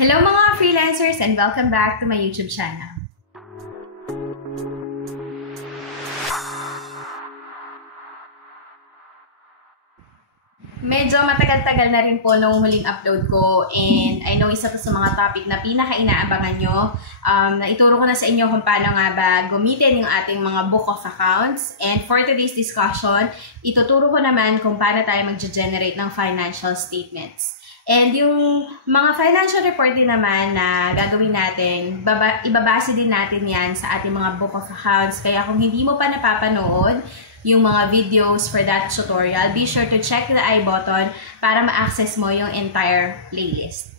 Hello mga freelancers and welcome back to my YouTube channel. Medyo matagal-tagal na rin po nung huling upload ko and I know isa to sa mga topic na pinaka-inaabangan nyo. Naituro ko na sa inyo kung paano nga ba gamitin yung ating mga book of accounts. And for today's discussion, ituturo ko naman kung paano tayo mag-generate ng financial statements. And yung mga financial report din naman na gagawin natin, ibabase din natin yan sa ating mga book of accounts. Kaya kung hindi mo pa napapanood yung mga videos for that tutorial, be sure to check the I button para ma-access mo yung entire playlist.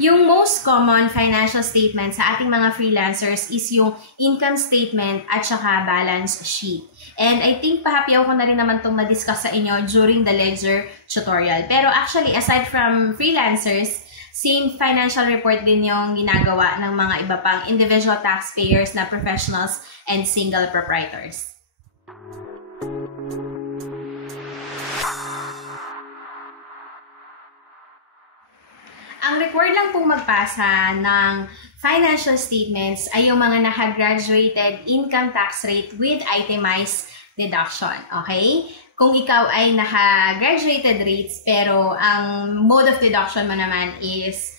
Yung most common financial statement sa ating mga freelancers is yung income statement at saka balance sheet. And I think pahapiyaw ko na rin naman itong ma-discuss sa inyo during the ledger tutorial. Pero actually, aside from freelancers, same financial report din yung ginagawa ng mga iba pang individual taxpayers na professionals and single proprietors. Ang required lang pong magpasa ng financial statements ay yung mga naka-graduated income tax rate with itemized deduction. Okay? Kung ikaw ay naka-graduated rates pero ang mode of deduction mo naman is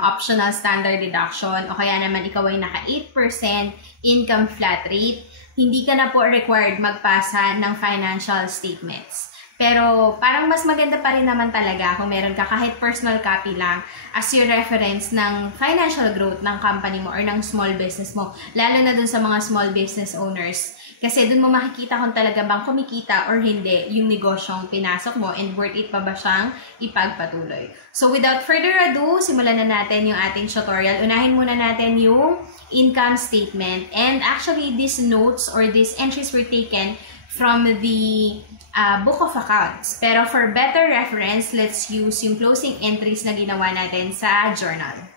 optional standard deduction o kaya naman ikaw ay naka 8% income flat rate, hindi ka na po required magpasa ng financial statements. Pero parang mas maganda pa rin naman talaga kung meron ka kahit personal copy lang as your reference ng financial growth ng company mo or ng small business mo. Lalo na dun sa mga small business owners. Kasi dun mo makikita kung talaga bang kumikita or hindi yung negosyong pinasok mo and worth it pa ba siyang ipagpatuloy. So without further ado, simulan na natin yung ating tutorial. Unahin muna natin yung income statement. And actually, these notes or these entries were taken from the book of accounts. Pero for better reference, let's use yung closing entries na ginawa natin sa journal.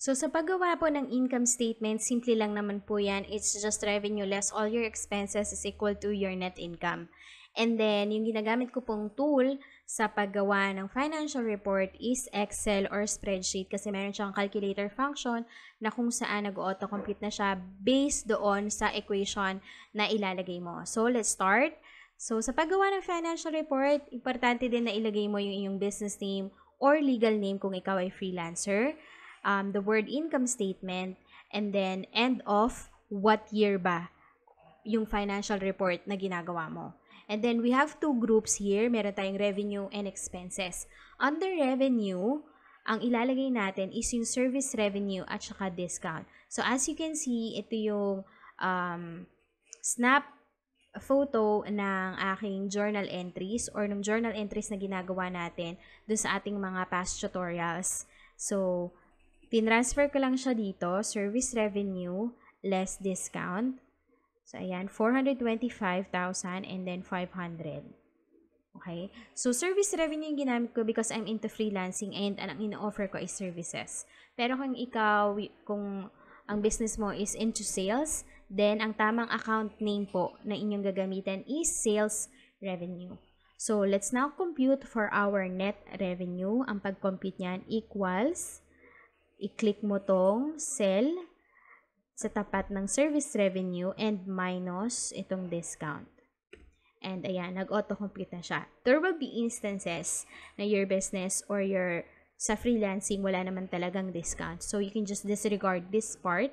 So sa paggawa po ng income statement, simple lang naman po yan. It's just revenue less all your expenses is equal to your net income. And then, yung ginagamit ko pong tool sa paggawa ng financial report is Excel or spreadsheet kasi meron siyang calculator function na kung saan nag-auto-complete na siya based doon sa equation na ilalagay mo. So, let's start. So, sa paggawa ng financial report, importante din na ilagay mo yung inyong business name or legal name kung ikaw ay freelancer. The word income statement, and then end of what year ba yung financial report na ginagawa mo. And then we have two groups here. Meron tayong revenue and expenses. Under revenue, ang ilalagay natin is yung service revenue at saka discount. So as you can see, ito yung snap photo ng aking journal entries or ng journal entries na ginagawa natin dun sa ating mga past tutorials. So, tinransfer ko lang siya dito, service revenue less discount. So, ayan, 425,000 and then 500. Okay? So, service revenue yung ginamit ko because I'm into freelancing and ang ino-offer ko is services. Pero kung ikaw, kung ang business mo is into sales, then ang tamang account name po na inyong gagamitin is sales revenue. So, let's now compute for our net revenue. Ang pag-compute niyan equals, i-click mo tong cell sa tapat ng service revenue and minus itong discount. And ayan, nag-auto-complete na siya. There will be instances na your business or your sa freelancing wala naman talagang discount. So you can just disregard this part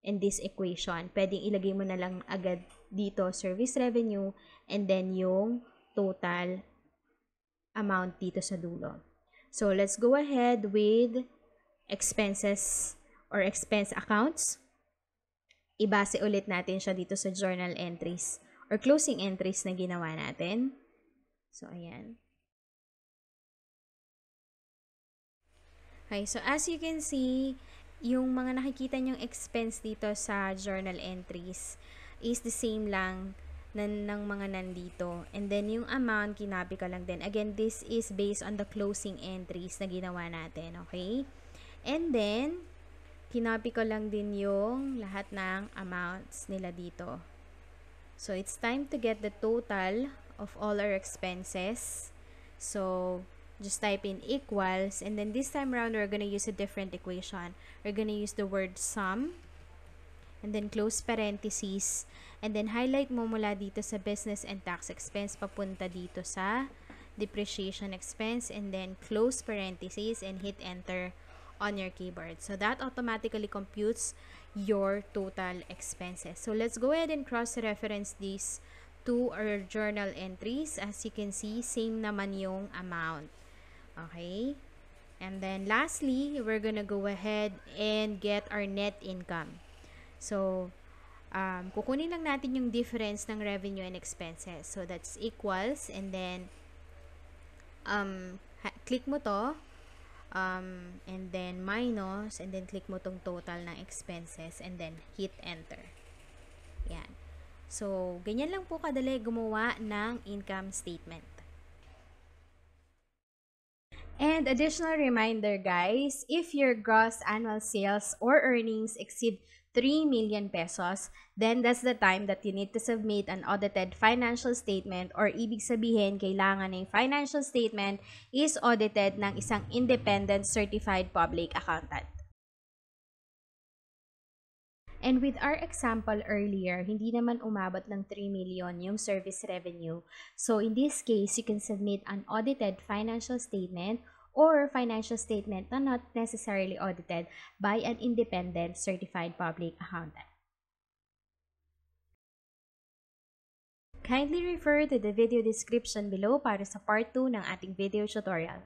and this equation. Pwedeng ilagay mo na lang agad dito service revenue and then yung total amount dito sa dulo. So let's go ahead with expenses or expense accounts. Ibase ulit natin siya dito sa journal entries or closing entries na ginawa natin. So, ayan. Okay, so as you can see, yung mga nakikita nyong expense dito sa journal entries is the same lang ng mga nandito. And then, yung amount, kinabi ko lang din. Again, this is based on the closing entries na ginawa natin. Okay? And then, kinopy ko lang din yung lahat ng amounts nila dito. So it's time to get the total of all our expenses. So just type in equals, and then this time around we're going to use a different equation. We're going to use the word sum, and then close parentheses, and then highlight mo mula dito sa business and tax expense papunta dito sa depreciation expense, and then close parentheses and hit enter on your keyboard. So that automatically computes your total expenses. So let's go ahead and cross-reference these to our journal entries. As you can see, same naman yung amount. Okay? And then lastly, we're gonna go ahead and get our net income. So, kukunin lang natin yung difference ng revenue and expenses. So, that's equals, and then, click mo to, and then minus, and then click mo tong total ng expenses, and then hit enter. Yan. So, ganyan lang po kadali gumawa ng income statement. And additional reminder guys, if your gross annual sales or earnings exceed 3 million pesos, then that's the time that you need to submit an audited financial statement, or ibig sabihin, kailangan ng financial statement is audited ng isang independent certified public accountant. And with our example earlier, hindi naman umabot ng 3 million yung service revenue. So in this case, you can submit an audited financial statement or financial statement na not necessarily audited by an independent certified public accountant. Kindly refer to the video description below para sa part 2 ng ating video tutorial.